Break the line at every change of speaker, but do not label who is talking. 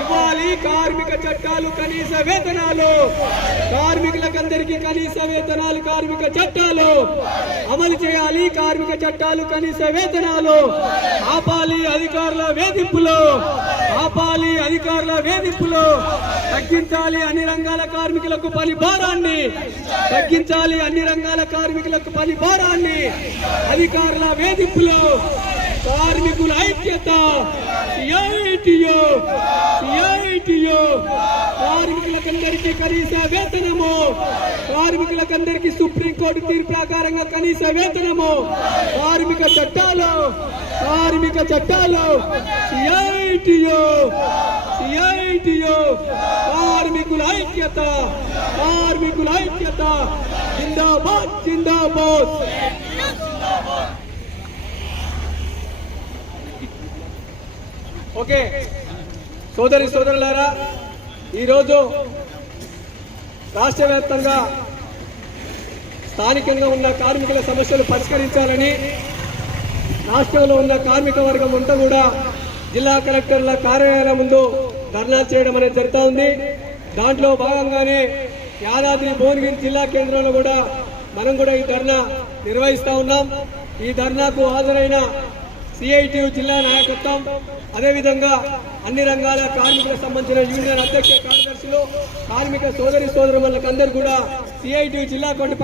ఇవ్వాలి కార్మిక చట్టాలు కనీస వేతనాలు. కార్మికులకందరికీ కనీస వేతనాలు కార్మిక చట్టాలు. అమలు చేయాలి కార్మిక చట్టాలు కనీస వేతనాలు. ఆపాలి అధికారుల వేధింపులు. ఆపాలి అధికారుల వేధింపులు. తగ్గించాలి అన్ని రంగాల కార్మికులకు పని భారాన్ని. తగ్గించాలి అన్ని రంగాల కార్మికులకు పని భారాన్ని. అధికారుల వేధింపులు కార్మికుల ఐక్యత సిఐటియు సిఐటియు కార్మికులకందరికీ కనీస వేతనము కార్మికులకందరికీ సుప్రీంకోర్టు తీర్పు ప్రకారంగా కనీస వేతనము కార్మిక చట్టాలు కార్మిక చట్టాలు సిఐటియు సిఐటియు కార్మికుల ఐక్యత కార్మికుల ఐక్యత జిందాబాద్ జిందాబాద్ ఓకే సోదరి సోదరులారా ఈరోజు రాష్ట్ర వ్యాప్తంగా స్థానికంగా ఉన్న కార్మికుల సమస్యలు పరిష్కరించాలని రాష్ట్రంలో ఉన్న కార్మిక వర్గం అంతా కూడా జిల్లా కలెక్టర్ల కార్యాలయం ముందు ధర్నా చేయడం అనేది జరుగుతూ ఉంది. దాంట్లో భాగంగానే యాదాద్రి భువనగిరి జిల్లా కేంద్రంలో కూడా మనం కూడా ఈ ధర్నా నిర్వహిస్తూ ఉన్నాం. ఈ ధర్నాకు హాజరైన సిఐటి జిల్లా నాయకత్వం అదేవిధంగా అన్ని రంగాల కార్మికులకు సంబంధించిన యూనియన్ అధ్యక్ష కార్యదర్శులు కార్మిక సోదరి సోదరులకు కూడా సిఐటి జిల్లా కోటి